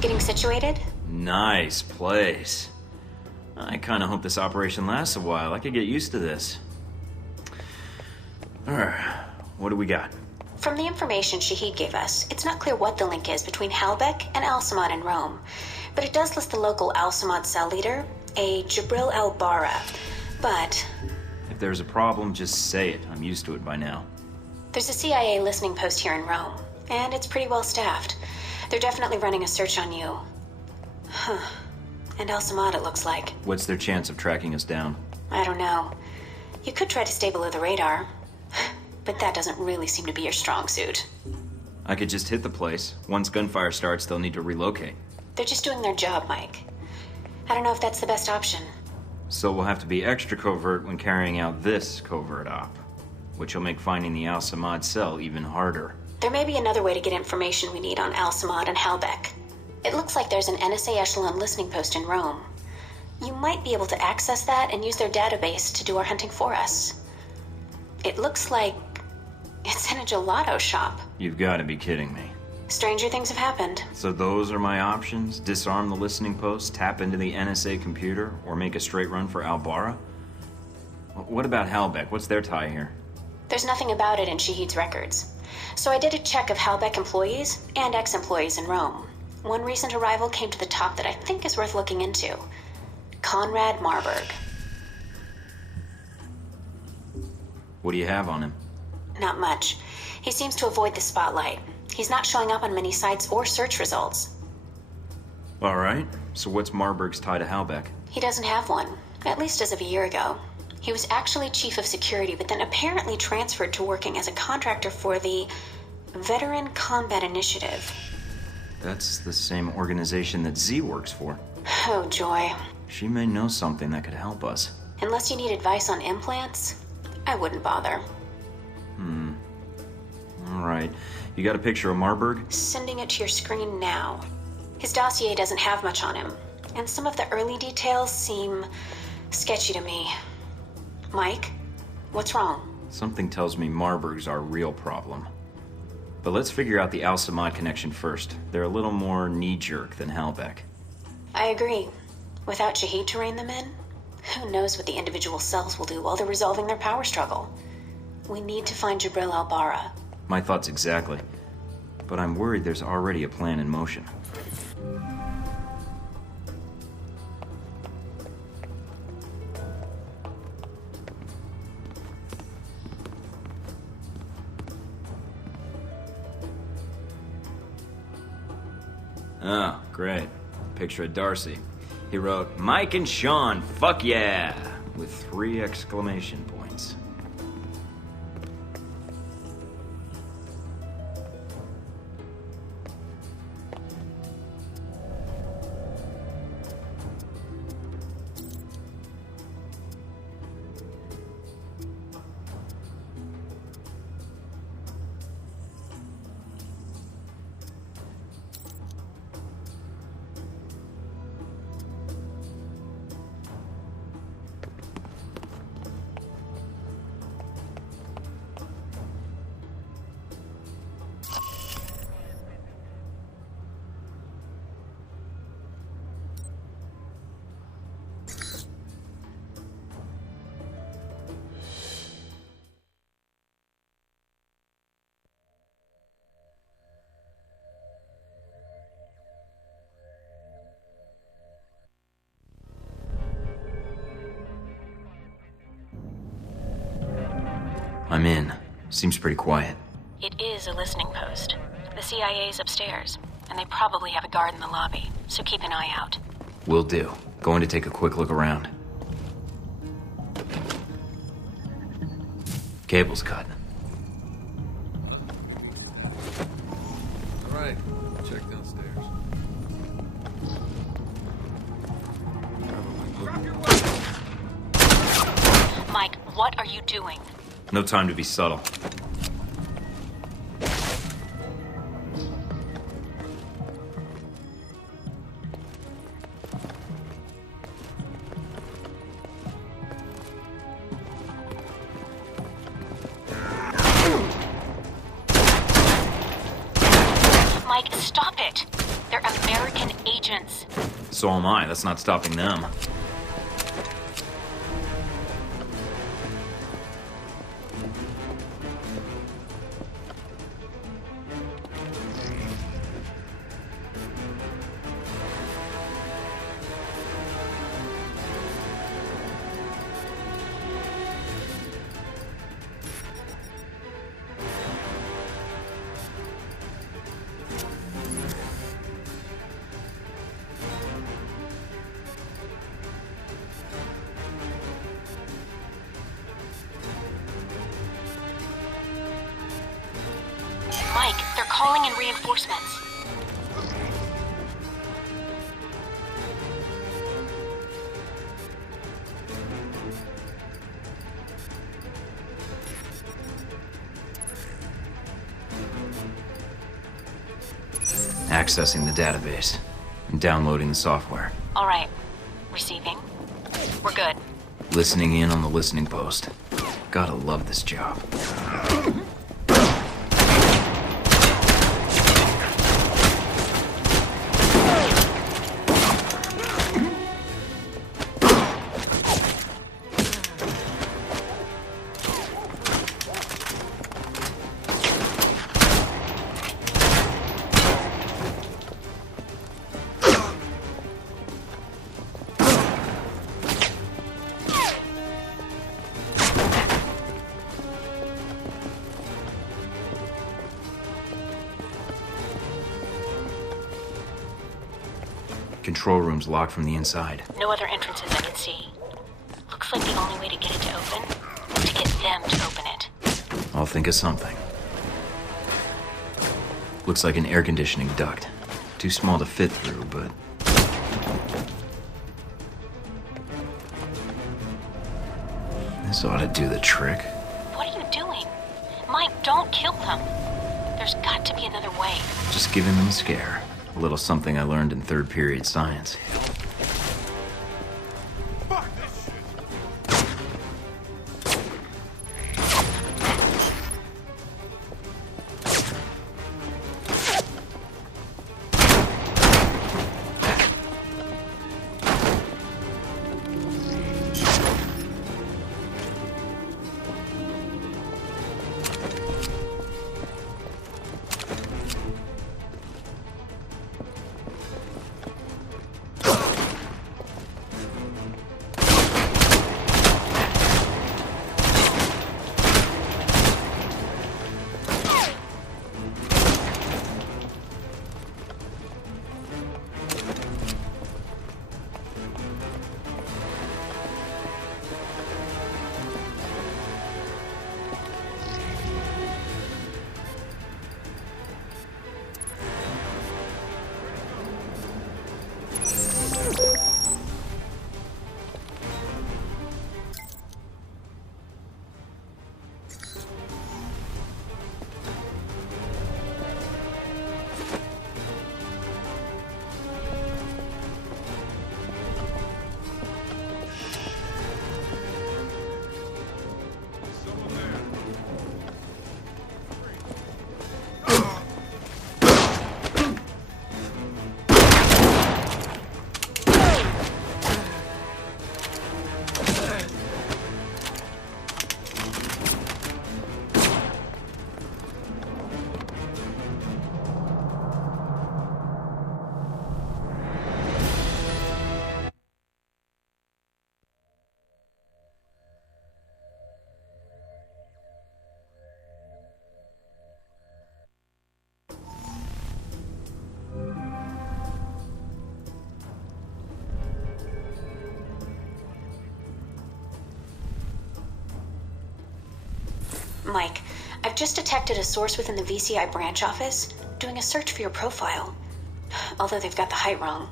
Getting situated? Nice place. I kinda hope this operation lasts a while. I could get used to this. Alright, what do we got? From the information Shahid gave us, it's not clear what the link is between Halbek and Al-Samad in Rome. But it does list the local Al-Samad cell leader, a Jibril al-Bara. But If there's a problem, just say it. I'm used to it by now. there's a CIA listening post here in Rome, and it's pretty well staffed. They're definitely running a search on you. Huh. And Al-Samad, it looks like. What's their chance of tracking us down? I don't know. You could try to stay below the radar, but that doesn't really seem to be your strong suit. I could just hit the place. Once gunfire starts, they'll need to relocate. They're just doing their job, Mike. I don't know if that's the best option. So we'll have to be extra covert when carrying out this covert op, which will make finding the Al-Samad cell even harder. There may be another way to get information we need on Al-Samad and Halbek. It looks like there's an NSA echelon listening post in Rome. You might be able to access that and use their database to do our hunting for us. It looks like it's in a gelato shop. You've got to be kidding me. Stranger things have happened. So those are my options? Disarm the listening post, tap into the NSA computer, or make a straight run for Al-Bara? What about Halbek? What's their tie here? There's nothing about it in Shahid's records. So I did a check of Halbek employees and ex-employees in Rome. One recent arrival came to the top that I think is worth looking into. Conrad Marburg. What do you have on him? Not much. He seems to avoid the spotlight. He's not showing up on many sites or search results. All right. So what's Marburg's tie to Halbek? He doesn't have one, at least as of a year ago. He was actually chief of security, but then apparently transferred to working as a contractor for the Veteran Combat Initiative. That's the same organization that Z works for. Oh, joy. She may know something that could help us. Unless you need advice on implants, I wouldn't bother. All right. You got a picture of Marburg? Sending it to your screen now. His dossier doesn't have much on him, and some of the early details seem sketchy to me. Mike, what's wrong? Something tells me Marburg's our real problem. But let's figure out the Al-Samad connection first. They're a little more knee-jerk than Halbek. I agree. Without Shahid to rein them in, who knows what the individual cells will do while they're resolving their power struggle. We need to find Jibril al-Bara. My thoughts exactly. But I'm worried there's already a plan in motion. Oh, great. Picture of Darcy. He wrote, "Mike and Sean, fuck yeah!" with 3 exclamation points. I'm in. Seems pretty quiet. It is a listening post. The CIA's upstairs, and they probably have a guard in the lobby, so keep an eye out. Will do. Going to take a quick look around. Cable's cut. All right, check downstairs. Mike, what are you doing? No time to be subtle. Mike, stop it! They're They're American agents. So am I. That's not stopping them. Mike, they're calling in reinforcements. Accessing the database and downloading the software. All right. Receiving. We're good. Listening in on the listening post. Gotta love this job. Control room's locked from the inside. No other entrances I can see. Looks like the only way to get it to open is to get them to open it. I'll think of something. Looks like an air conditioning duct. Too small to fit through, but... this ought to do the trick. What are you doing? Mike, don't kill them. There's got to be another way. Just giving them a scare. A little something I learned in third period science. Mike, I've just detected a source within the VCI branch office doing a search for your profile. Although they've got the height wrong.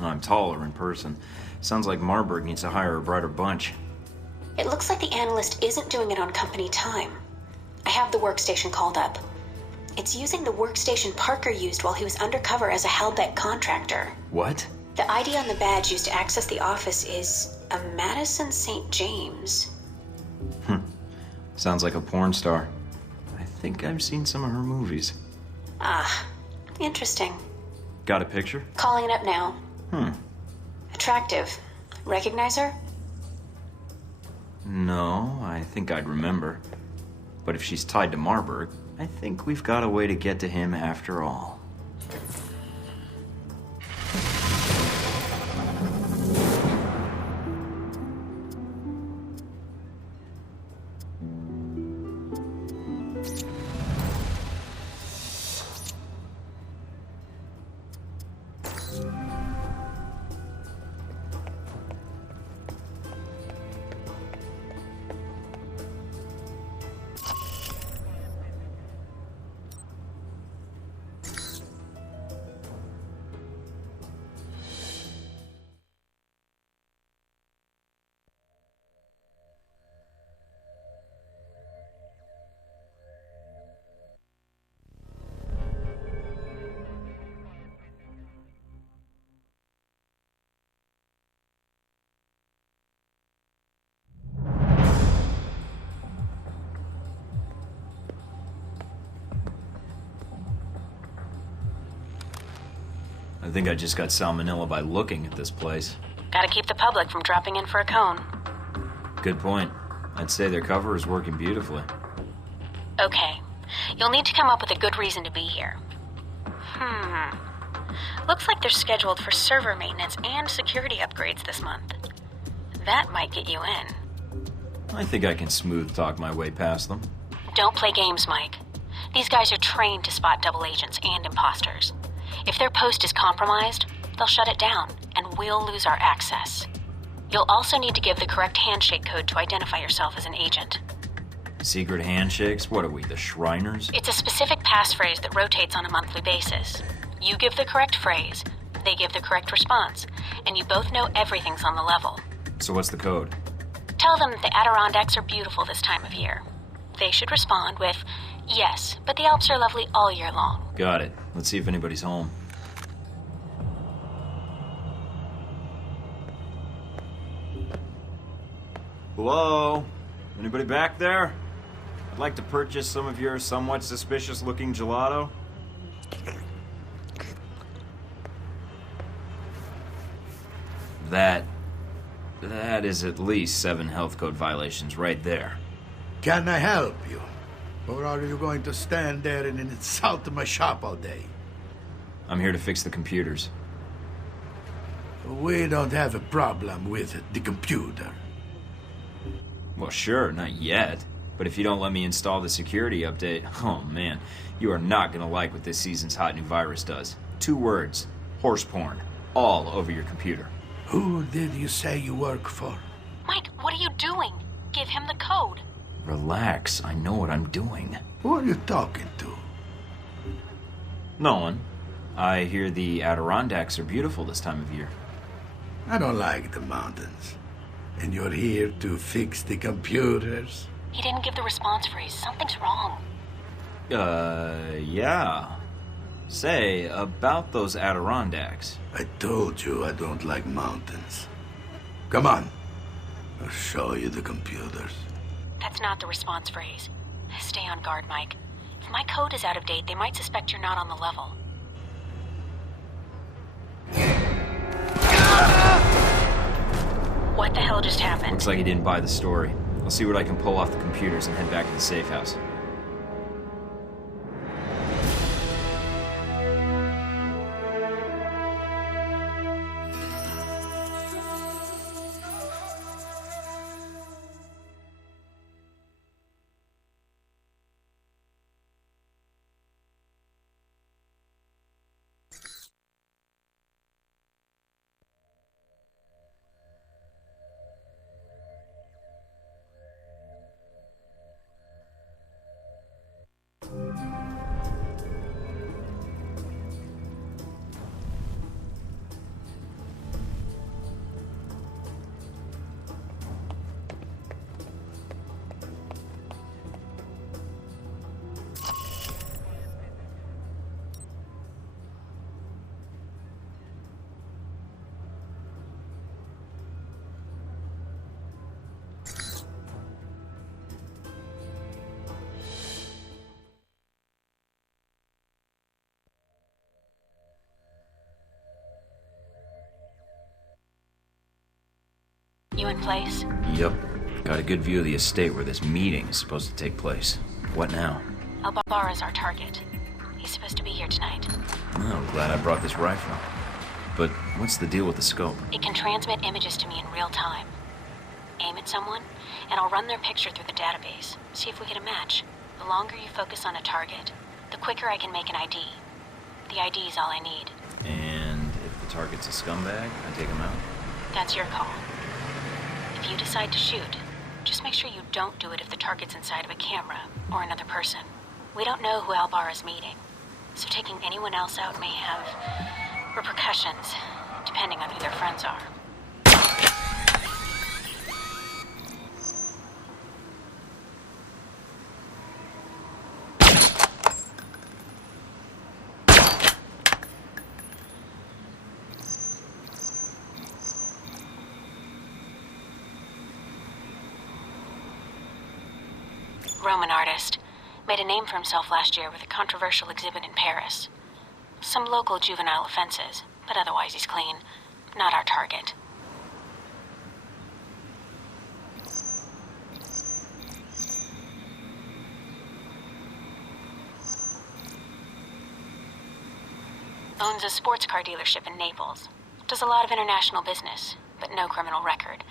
I'm taller in person. Sounds like Marburg needs to hire a brighter bunch. It looks like the analyst isn't doing it on company time. I have the workstation called up. It's using the workstation Parker used while he was undercover as a Halbeck contractor. What? The ID on the badge used to access the office is a Madison St. James. Sounds like a porn star. I think I've seen some of her movies. Ah, interesting. Got a picture? Calling it up now. Attractive. Recognize her? No, I think I'd remember. But if she's tied to Marburg, I think we've got a way to get to him after all. I think I just got salmonella by looking at this place. Gotta keep the public from dropping in for a cone. Good point. I'd say their cover is working beautifully. Okay. You'll need to come up with a good reason to be here. Looks like they're scheduled for server maintenance and security upgrades this month. That might get you in. I think I can smooth talk my way past them. Don't play games, Mike. These guys are trained to spot double agents and imposters. If their post is compromised, they'll shut it down, and we'll lose our access. You'll also need to give the correct handshake code to identify yourself as an agent. Secret handshakes? What are we, the Shriners? It's a specific passphrase that rotates on a monthly basis. You give the correct phrase, they give the correct response, and you both know everything's on the level. So what's the code? Tell them that the Adirondacks are beautiful this time of year. They should respond with, yes, but the Alps are lovely all year long. Got it. Let's see if anybody's home. Hello? Anybody back there? I'd like to purchase some of your somewhat suspicious-looking gelato. That is at least 7 health code violations right there. Can I help you? Or are you going to stand there and insult my shop all day? I'm here to fix the computers. We don't have a problem with the computer. Well, sure, not yet. But if you don't let me install the security update, oh man, you are not gonna like what this season's hot new virus does. 2 words, horse porn, all over your computer. Who did you say you work for? Mike, what are you doing? Give him the code. Relax, I know what I'm doing. Who are you talking to? No one. I hear the Adirondacks are beautiful this time of year. I don't like the mountains. And you're here to fix the computers? He didn't give the response phrase. Something's wrong. Yeah. Say, about those Adirondacks. I told you I don't like mountains. Come on. I'll show you the computers. That's not the response phrase. Stay on guard, Mike. If my code is out of date, they might suspect you're not on the level. What the hell just happened? Looks like he didn't buy the story. I'll see what I can pull off the computers and head back to the safe house. You in place? Yup. Got a good view of the estate where this meeting is supposed to take place. What now? Al-Barbara's our target. He's supposed to be here tonight. Oh, glad I brought this rifle. But what's the deal with the scope? It can transmit images to me in real time. Aim at someone, and I'll run their picture through the database. See if we get a match. The longer you focus on a target, the quicker I can make an ID. The ID is all I need. And if the target's a scumbag, I take him out? That's your call. If you decide to shoot, just make sure you don't do it if the target's inside of a camera or another person. We don't know who Al-Barbara's meeting, so taking anyone else out may have repercussions, depending on who their friends are. Roman artist. Made a name for himself last year with a controversial exhibit in Paris. Some local juvenile offenses, but otherwise he's clean. Not our target. Owns a sports car dealership in Naples. Does a lot of international business, but no criminal record.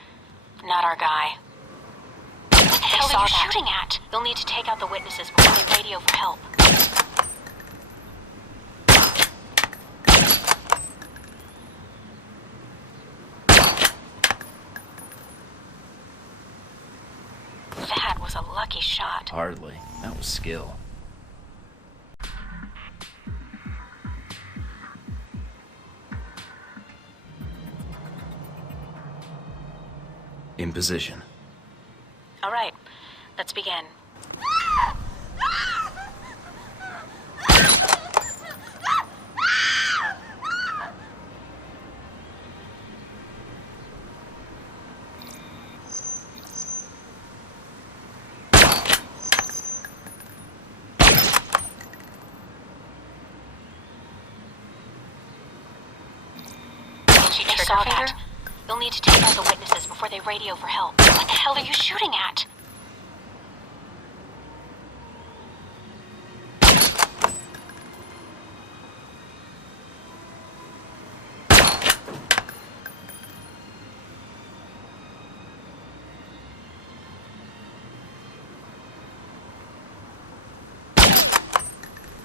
Not our guy. What the hell are you shooting at? You'll need to take out the witnesses before they radio for help. That was a lucky shot. Hardly. That was skill. In position. All right, let's begin. I saw that. You'll need to take out the witnesses before they radio for help. What the hell are you shooting at?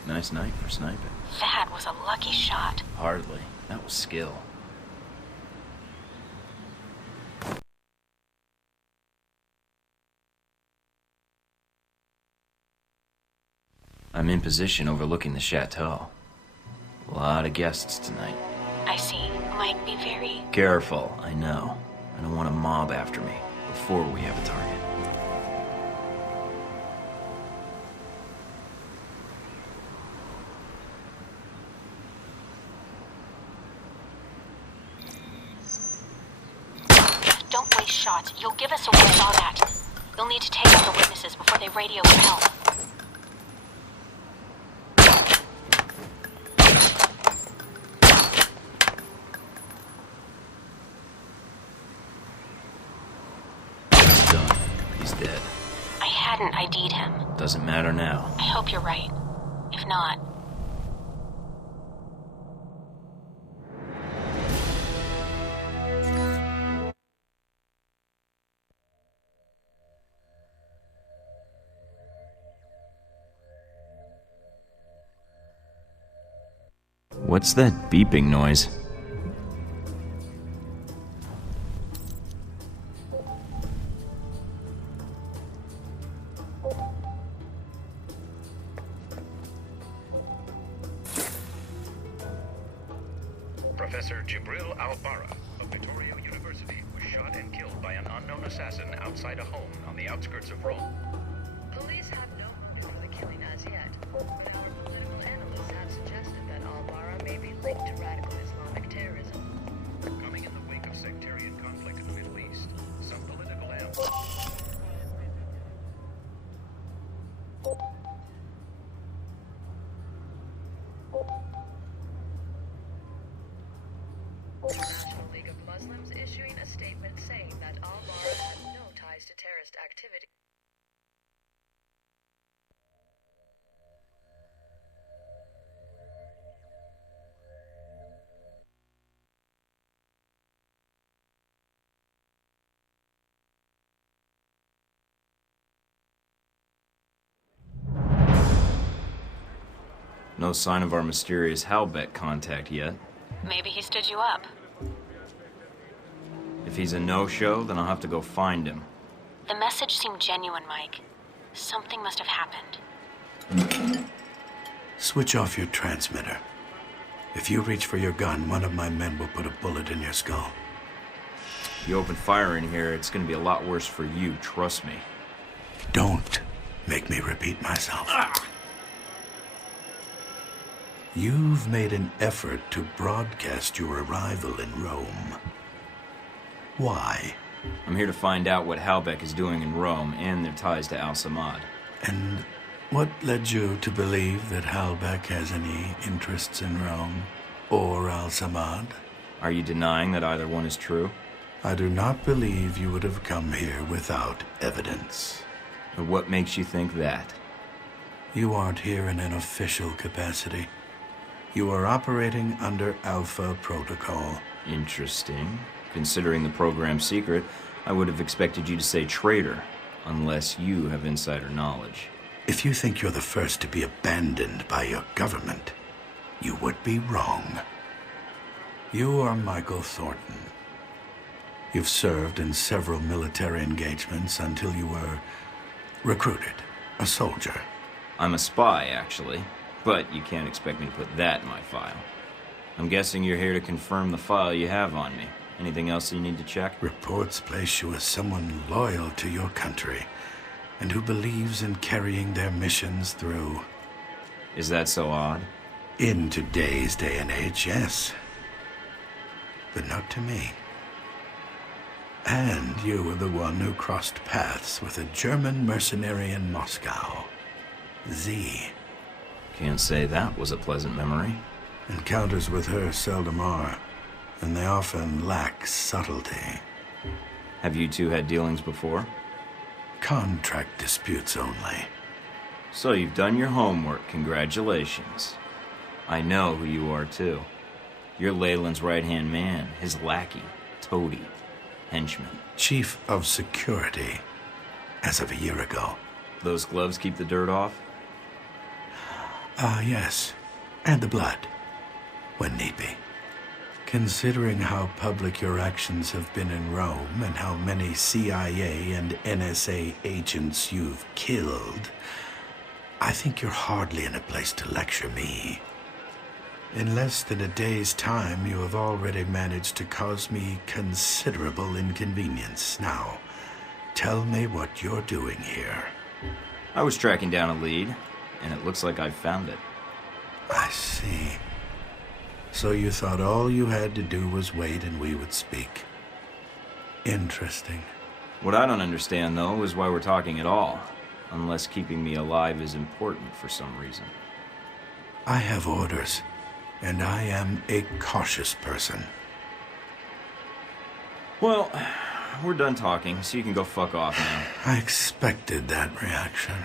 Nice night for sniping. That was a lucky shot. Hardly. That was skill. I'm in position overlooking the chateau. A lot of guests tonight. I see. Might be very... Careful, I know. I don't want a mob after me before we have a target. Don't waste shots. You'll give us away. Saw that. You'll need to take out the witnesses before they radio for help. Done. He's dead. I hadn't ID'd him. Doesn't matter now. I hope you're right. If not... What's that beeping noise? Professor Jibril Al-Barra of Vittorio University was shot and killed by an unknown assassin outside a home on the outskirts of Rome. Police have no proof of the killing as yet, but our political analysts have suggested that Al-Barra may be linked to radical Islamic terrorism. Coming in the wake of sectarian conflict in the Middle East, some political analysts... The National League of Muslims issuing a statement saying that Al-Bara had no ties to terrorist activity. No sign of our mysterious Halbeck contact yet. Maybe he stood you up. If he's a no-show, then I'll have to go find him. The message seemed genuine, Mike. Something must have happened. Switch off your transmitter. If you reach for your gun, one of my men will put a bullet in your skull. You open fire in here, it's gonna be a lot worse for you, trust me. Don't make me repeat myself. You've made an effort to broadcast your arrival in Rome. Why? I'm here to find out what Halbeck is doing in Rome and their ties to Al-Samad. And what led you to believe that Halbeck has any interests in Rome or Al-Samad? Are you denying that either one is true? I do not believe you would have come here without evidence. And what makes you think that? You aren't here in an official capacity. You are operating under Alpha Protocol. Interesting. Considering the program's secret, I would have expected you to say traitor, unless you have insider knowledge. If you think you're the first to be abandoned by your government, you would be wrong. You are Michael Thornton. You've served in several military engagements until you were recruited, a soldier. I'm a spy, actually, but you can't expect me to put that in my file. I'm guessing you're here to confirm the file you have on me. Anything else you need to check? Reports place you as someone loyal to your country and who believes in carrying their missions through. Is that so odd? In today's day and age, yes. But not to me. And you were the one who crossed paths with a German mercenary in Moscow. Z. Can't say that was a pleasant memory. Encounters with her seldom are, and they often lack subtlety. Have you two had dealings before? Contract disputes only. So you've done your homework, congratulations. I know who you are, too. You're Leyland's right-hand man, his lackey, toady, henchman. Chief of Security, as of a year ago. Those gloves keep the dirt off? Yes. And the blood, when need be. Considering how public your actions have been in Rome and how many CIA and NSA agents you've killed, I think you're hardly in a place to lecture me. In less than a day's time, you have already managed to cause me considerable inconvenience. Now, tell me what you're doing here. I was tracking down a lead, and it looks like I've found it. I see. So you thought all you had to do was wait and we would speak. Interesting. What I don't understand, though, is why we're talking at all. Unless keeping me alive is important for some reason. I have orders, and I am a cautious person. Well, we're done talking, so you can go fuck off now. I expected that reaction.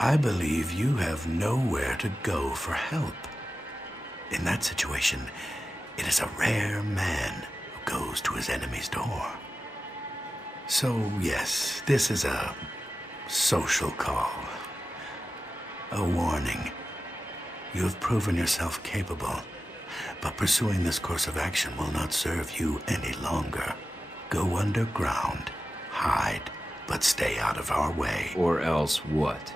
I believe you have nowhere to go for help. In that situation, it is a rare man who goes to his enemy's door. So, yes, this is a social call. A warning. You have proven yourself capable, but pursuing this course of action will not serve you any longer. Go underground, hide, but stay out of our way. Or else what?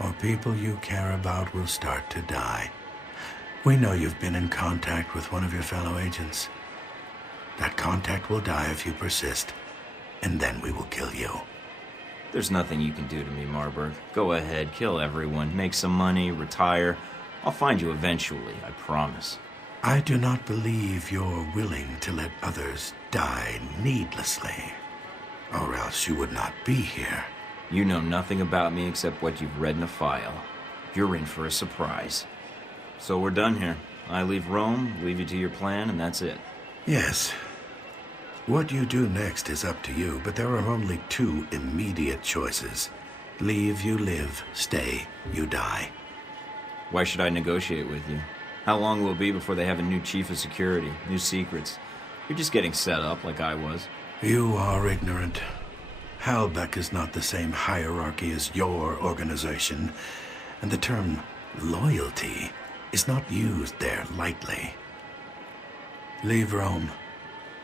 Or people you care about will start to die. We know you've been in contact with one of your fellow agents. That contact will die if you persist, and then we will kill you. There's nothing you can do to me, Marburg. Go ahead, kill everyone, make some money, retire. I'll find you eventually, I promise. I do not believe you're willing to let others die needlessly, or else you would not be here. You know nothing about me except what you've read in a file. You're in for a surprise. So we're done here. I leave Rome, leave you to your plan, and that's it. Yes. What you do next is up to you, but there are only two immediate choices. Leave, you live. Stay, you die. Why should I negotiate with you? How long will it be before they have a new chief of security, new secrets? You're just getting set up like I was. You are ignorant. Halbeck is not the same hierarchy as your organization, and the term loyalty is not used there lightly. Leave Rome.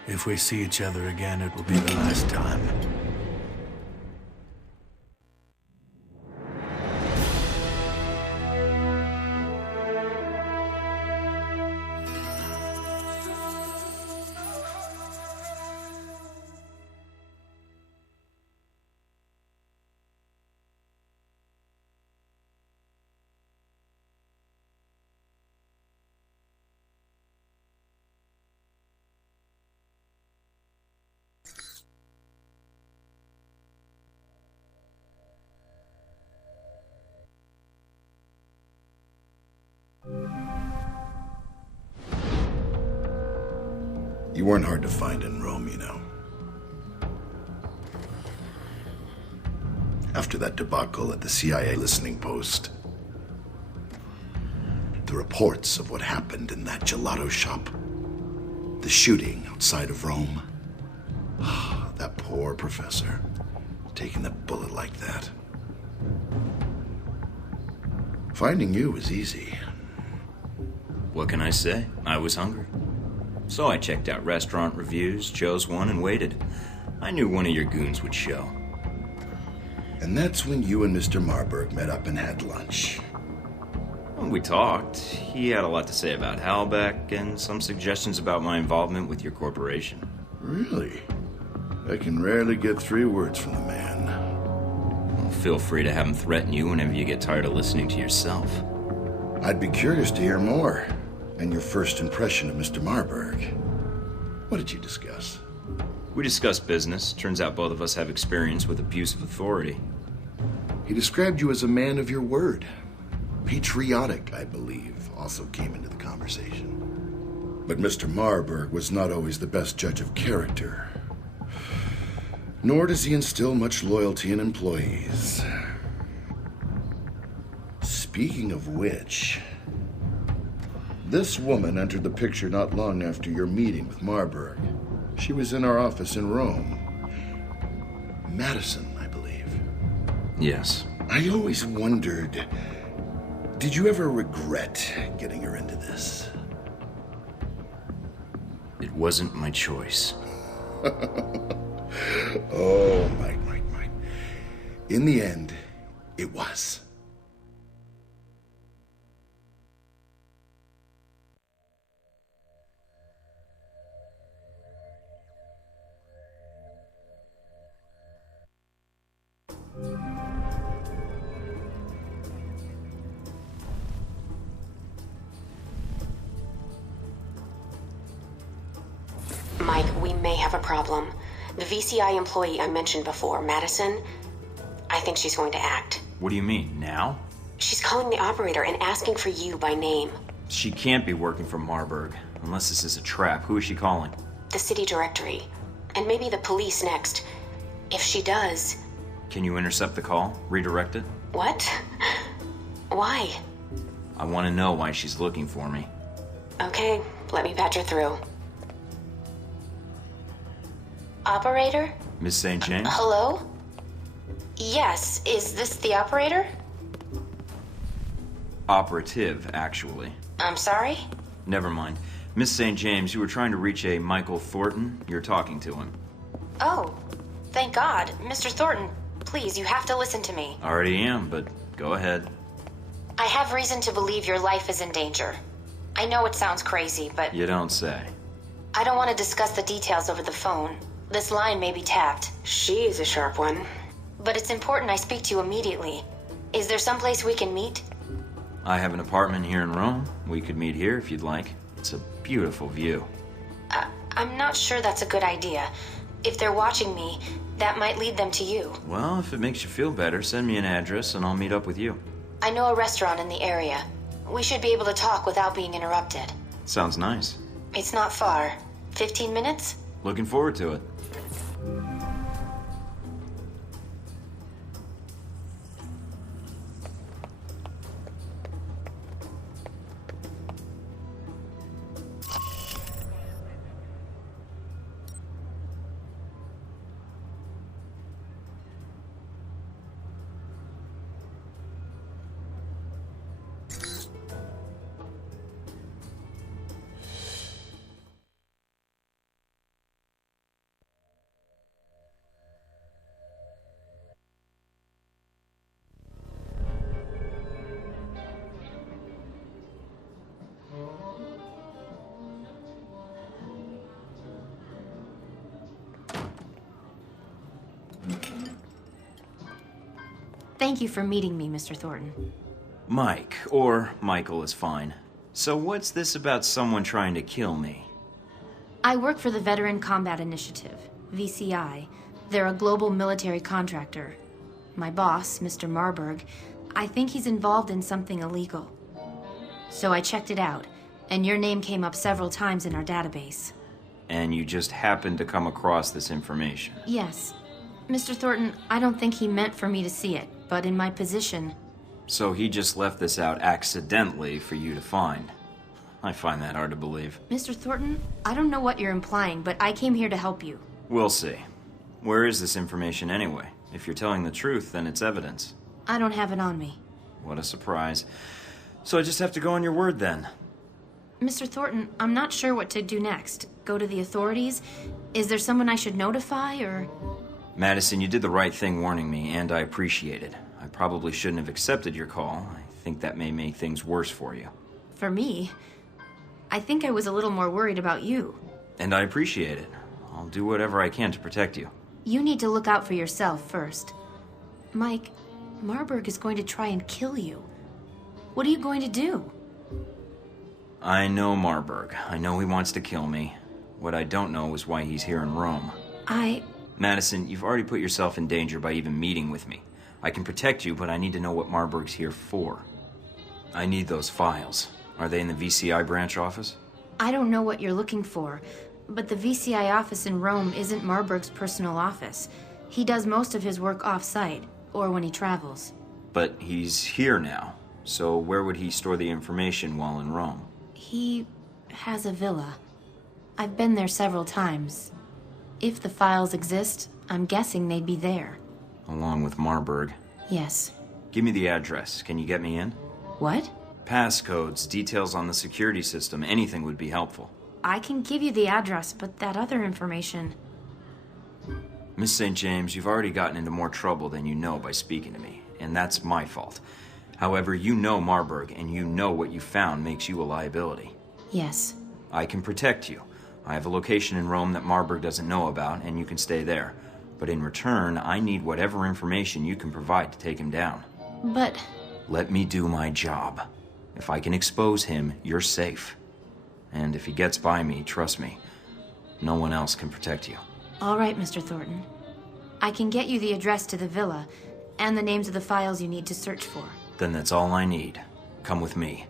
If we see each other again, it will be the last time. You weren't hard to find in Rome, you know. After that debacle at the CIA listening post, the reports of what happened in that gelato shop, the shooting outside of Rome, that poor professor taking the bullet like that. Finding you was easy. What can I say? I was hungry. So I checked out restaurant reviews, chose one, and waited. I knew one of your goons would show. And that's when you and Mr. Marburg met up and had lunch. When we talked, he had a lot to say about Halbeck and some suggestions about my involvement with your corporation. Really? I can rarely get 3 words from the man. Well, feel free to have him threaten you whenever you get tired of listening to yourself. I'd be curious to hear more. And your first impression of Mr. Marburg. What did you discuss? We discussed business. Turns out both of us have experience with abuse of authority. He described you as a man of your word. Patriotic, I believe, also came into the conversation. But Mr. Marburg was not always the best judge of character. Nor does he instill much loyalty in employees. Speaking of which, this woman entered the picture not long after your meeting with Marburg. She was in our office in Rome. Madison, I believe. Yes. I always wondered, did you ever regret getting her into this? It wasn't my choice. Oh, Mike. In the end, it was. Mike, we may have a problem. The VCI employee I mentioned before, Madison, I think she's going to act. What do you mean, now? She's calling the operator and asking for you by name. She can't be working for Marburg, unless this is a trap. Who is she calling? The city directory. And maybe the police next. If she does... Can you intercept the call? Redirect it? What? Why? I want to know why she's looking for me. Okay, let me patch her through. Operator? Miss St. James? Hello? Yes, is this the operator? Operative, actually. I'm sorry? Never mind. Miss St. James, you were trying to reach a Michael Thornton. You're talking to him. Oh, thank God. Mr. Thornton, please, you have to listen to me. Already am, but go ahead. I have reason to believe your life is in danger. I know it sounds crazy, but... You don't say. I don't want to discuss the details over the phone. This line may be tapped. She is a sharp one. But it's important I speak to you immediately. Is there someplace we can meet? I have an apartment here in Rome. We could meet here if you'd like. It's a beautiful view. I'm not sure that's a good idea. If they're watching me, that might lead them to you. Well, if it makes you feel better, send me an address and I'll meet up with you. I know a restaurant in the area. We should be able to talk without being interrupted. Sounds nice. It's not far. 15 minutes? Looking forward to it. Thank you for meeting me, Mr. Thornton. Mike, or Michael is fine. So what's this about someone trying to kill me? I work for the Veteran Combat Initiative, VCI. They're a global military contractor. My boss, Mr. Marburg, I think he's involved in something illegal. So I checked it out, and your name came up several times in our database. And you just happened to come across this information? Yes. Mr. Thornton, I don't think he meant for me to see it, but in my position... So he just left this out accidentally for you to find. I find that hard to believe. Mr. Thornton, I don't know what you're implying, but I came here to help you. We'll see. Where is this information anyway? If you're telling the truth, then it's evidence. I don't have it on me. What a surprise. So I just have to go on your word then. Mr. Thornton, I'm not sure what to do next. Go to the authorities? Is there someone I should notify, or... Madison, you did the right thing warning me, and I appreciate it. I probably shouldn't have accepted your call. I think that may make things worse for you. For me? I think I was a little more worried about you. And I appreciate it. I'll do whatever I can to protect you. You need to look out for yourself first. Mike, Marburg is going to try and kill you. What are you going to do? I know Marburg. I know he wants to kill me. What I don't know is why he's here in Rome. Madison, you've already put yourself in danger by even meeting with me. I can protect you, but I need to know what Marburg's here for. I need those files. Are they in the VCI branch office? I don't know what you're looking for, but the VCI office in Rome isn't Marburg's personal office. He does most of his work off-site, or when he travels. But he's here now, so where would he store the information while in Rome? He has a villa. I've been there several times. If the files exist, I'm guessing they'd be there. Along with Marburg? Yes. Give me the address. Can you get me in? What? Passcodes, details on the security system, anything would be helpful. I can give you the address, but that other information... Miss St. James, you've already gotten into more trouble than you know by speaking to me, and that's my fault. However, you know Marburg, and you know what you found makes you a liability. Yes. I can protect you. I have a location in Rome that Marburg doesn't know about, and you can stay there. But in return, I need whatever information you can provide to take him down. But... Let me do my job. If I can expose him, you're safe. And if he gets by me, trust me, no one else can protect you. All right, Mr. Thornton. I can get you the address to the villa, and the names of the files you need to search for. Then that's all I need. Come with me.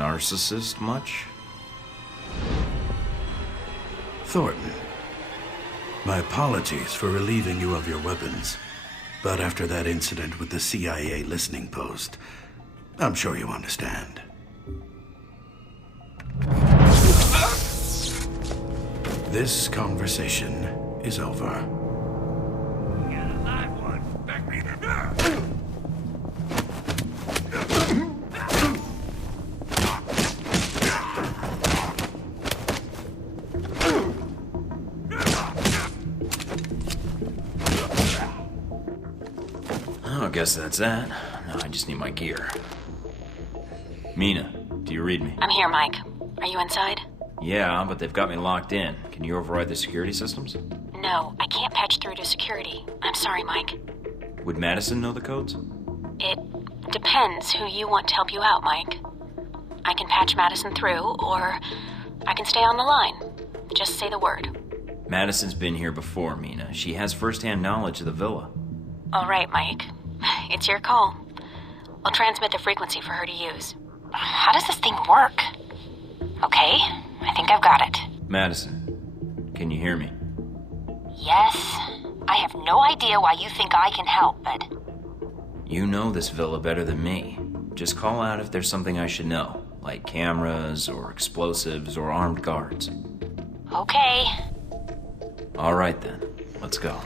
narcissist much? Thornton, my apologies for relieving you of your weapons. But after that incident with the CIA listening post, I'm sure you understand. This conversation is over. Oh, I guess that's that. Now I just need my gear. Mina, do you read me? I'm here, Mike. Are you inside? Yeah, but they've got me locked in. Can you override the security systems? No, I can't patch through to security. I'm sorry, Mike. Would Madison know the codes? It depends who you want to help you out, Mike. I can patch Madison through, or I can stay on the line. Just say the word. Madison's been here before, Mina. She has first-hand knowledge of the villa. All right, Mike. It's your call. I'll transmit the frequency for her to use. How does this thing work? Okay, I think I've got it. Madison, can you hear me? Yes. I have no idea why you think I can help, but... You know this villa better than me. Just call out if there's something I should know, like cameras, or explosives, or armed guards. Okay. All right then, let's go.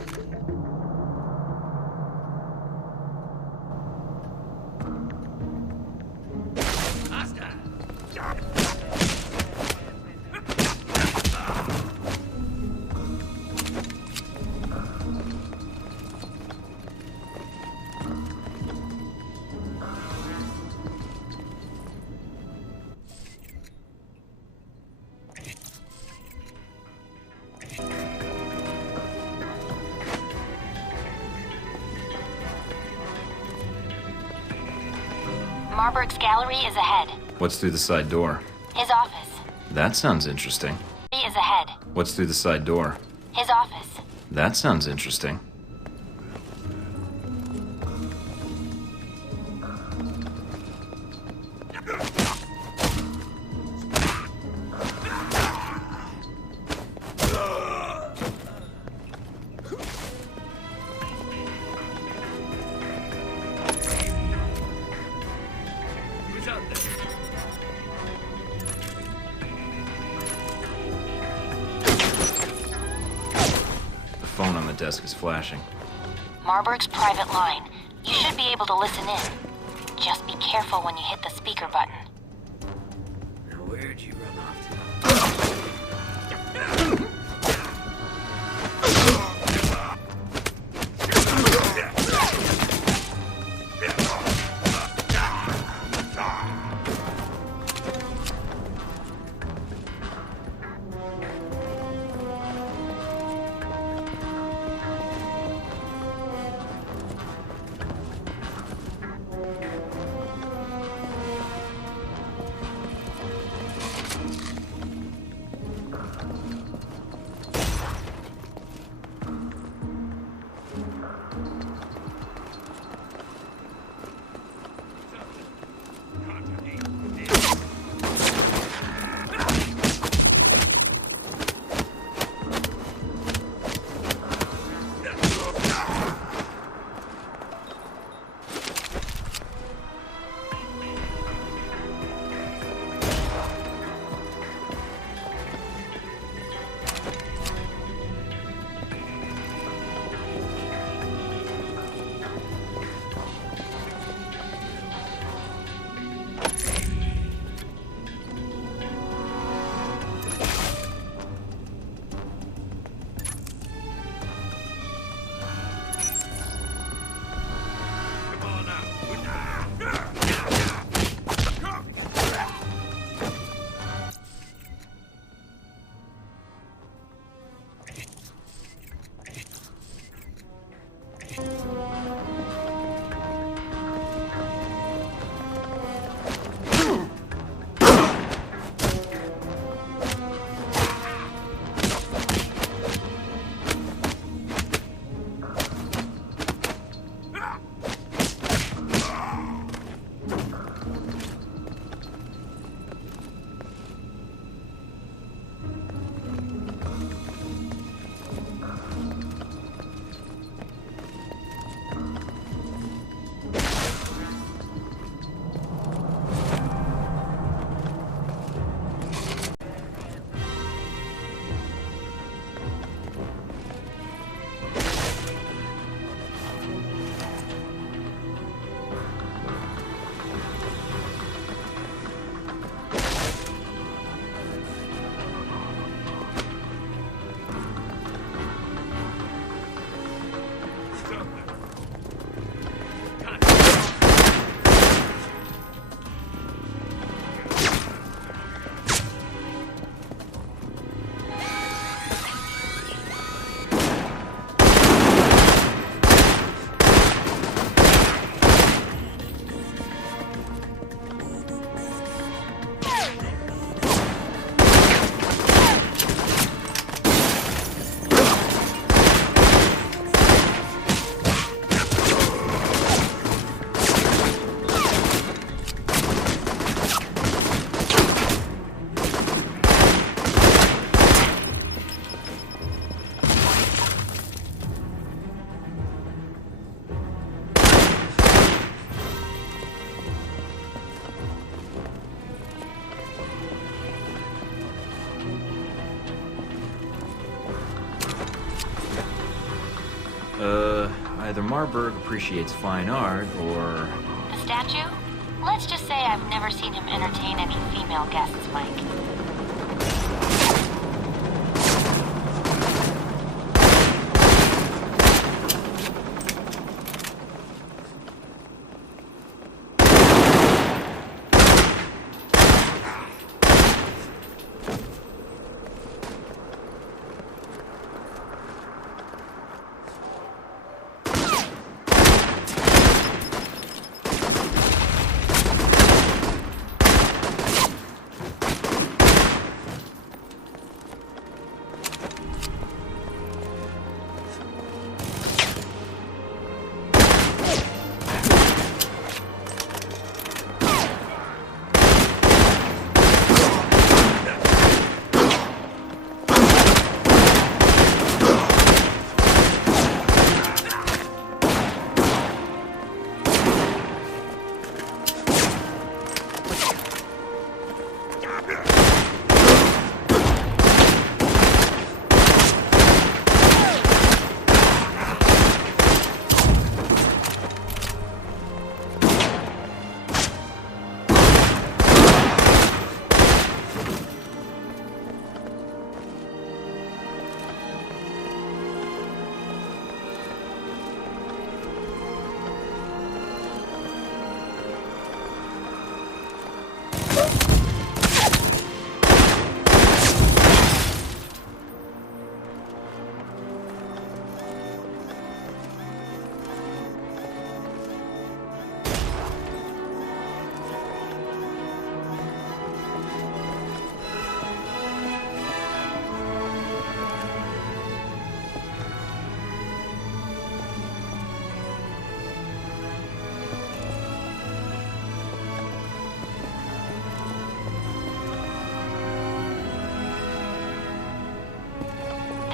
Marburg's gallery is ahead. What's through the side door? His office. That sounds interesting. He is ahead. What's through the side door? His office. That sounds interesting. The phone on the desk is flashing. Marburg's private line. You should be able to listen in. Just be careful when you hit the speaker button. Now where'd you run off Either Marburg appreciates fine art, or... The statue? Let's just say I've never seen him entertain any female guests, Mike.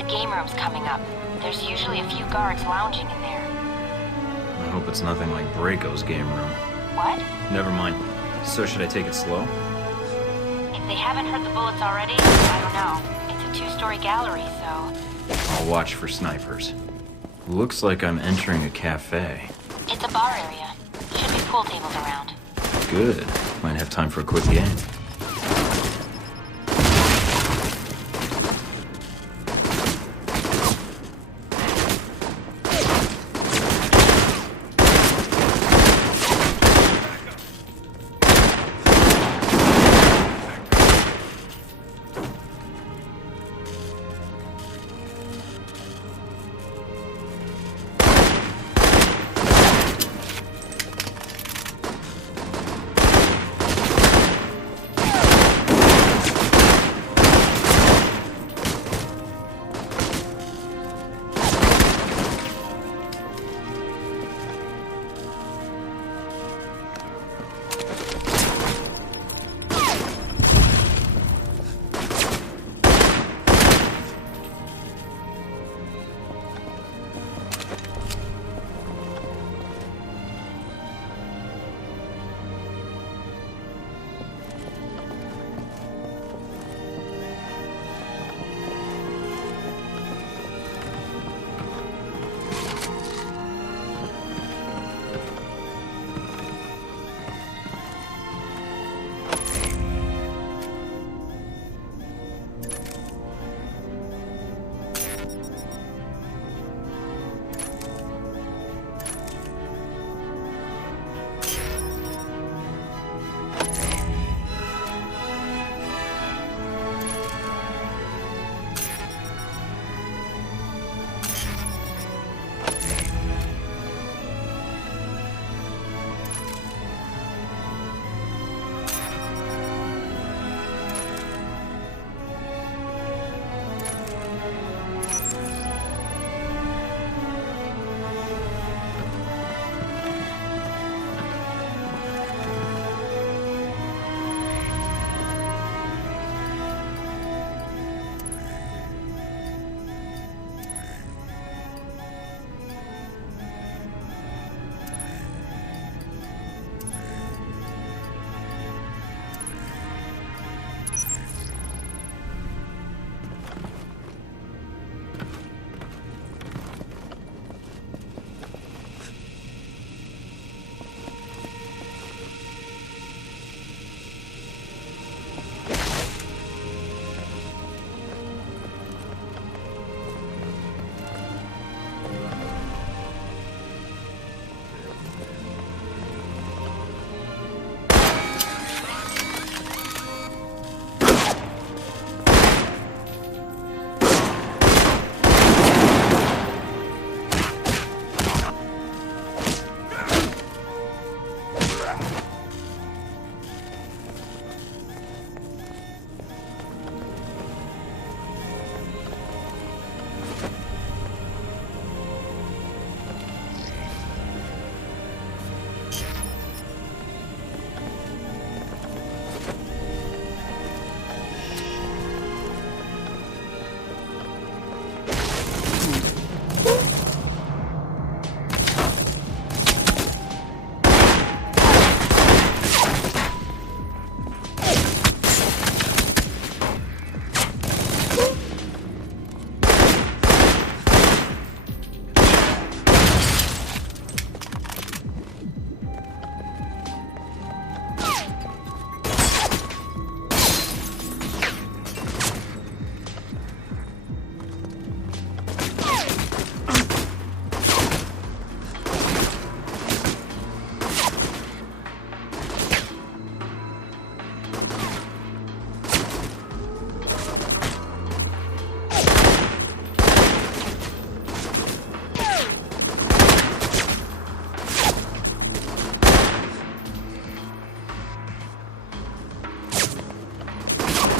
Game room's coming up. There's usually a few guards lounging in there. I hope it's nothing like Braco's game room. What? Never mind. So should I take it slow? If they haven't heard the bullets already, I don't know. It's a two-story gallery, so... I'll watch for snipers. Looks like I'm entering a cafe. It's a bar area. Should be pool tables around. Good. Might have time for a quick game.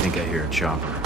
I think I hear a chopper.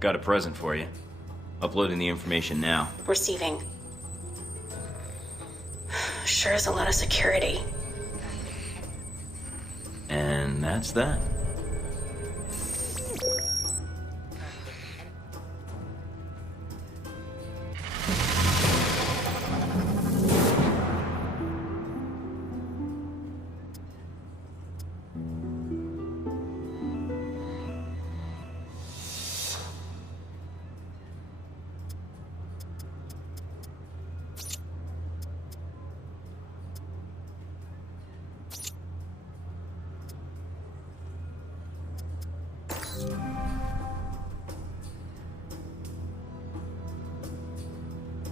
Got a present for you. Uploading the information now. Receiving. Sure is a lot of security. And that's that.